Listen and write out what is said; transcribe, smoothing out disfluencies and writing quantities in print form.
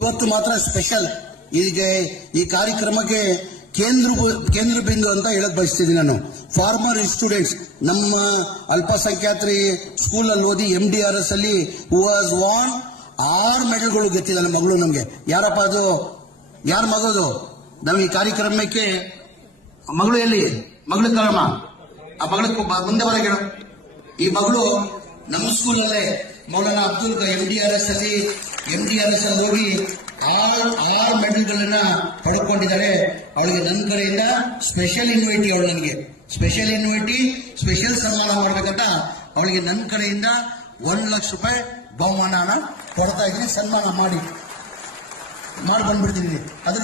ಇವತ್ತು ಮಾತ್ರ ಸ್ಪೆಷಲ್. ಈ ಕಾರ್ಯಕ್ರಮಕ್ಕೆ ಕೇಂದ್ರ ಬಿಂದು ಅಂತ ಹೇಳಕ್ ಬಯಸ್ತಿದ್ದೀನಿ ನಾನು. ಫಾರ್ಮರ್ ಸ್ಟೂಡೆಂಟ್ಸ್, ನಮ್ಮ ಅಲ್ಪಸಂಖ್ಯಾತರಿ ಸ್ಕೂಲ್ ಅಲ್ಲಿ ಓದಿ MDRS ಅಲ್ಲಿ ಹೂ ವಾಸ್ ವಾನ್ 6 ಮೆಡಲ್ಗಳು ಗೆದ್ದಿದ್ದಾನೆ ಮಗಳು. ನಮ್ಗೆ ಯಾರಪ್ಪ ಅದು? ಯಾರ ಮಗದು? ನಾವು ಈ ಕಾರ್ಯಕ್ರಮಕ್ಕೆ ಮಗಳು ಎಲ್ಲಿ? ಮಗಳು ಕರಮ್ಮ, ಆ ಮಗಳ ಮುಂದೆ ಬರಗೆ. ಈ ಮಗಳು ನಮ್ಮ ಸ್ಕೂಲಲ್ಲೇ ಮೌಲಾನಾ ಅಬ್ದುಲ್ MDRS ಅಲ್ಲಿ ಹೋಗಿ 6 ಮೆಡಲ್ಗಳನ್ನ ಪಡ್ಕೊಂಡಿದ್ದಾರೆ. ಅವಳಿಗೆ ನನ್ನ ಕಡೆಯಿಂದ ಸ್ಪೆಷಲ್ ಇನ್ವೈಟಿ. ಅವಳು ನನಗೆ ಸ್ಪೆಷಲ್ ಇನ್ವೈಟಿ, ಸ್ಪೆಷಲ್ ಸನ್ಮಾನ ಮಾಡ್ಬೇಕಂತ ಅವಳಿಗೆ ನನ್ನ ಕಡೆಯಿಂದ 1 ಲಕ್ಷ ರೂಪಾಯಿ ಬಹುಮಾನ ಕೊಡ್ತಾ ಇದ್ದೀನಿ. ಸನ್ಮಾನ ಮಾಡಿ ಬಂದ್ಬಿಡ್ತೀನಿ. ಅದ್ರ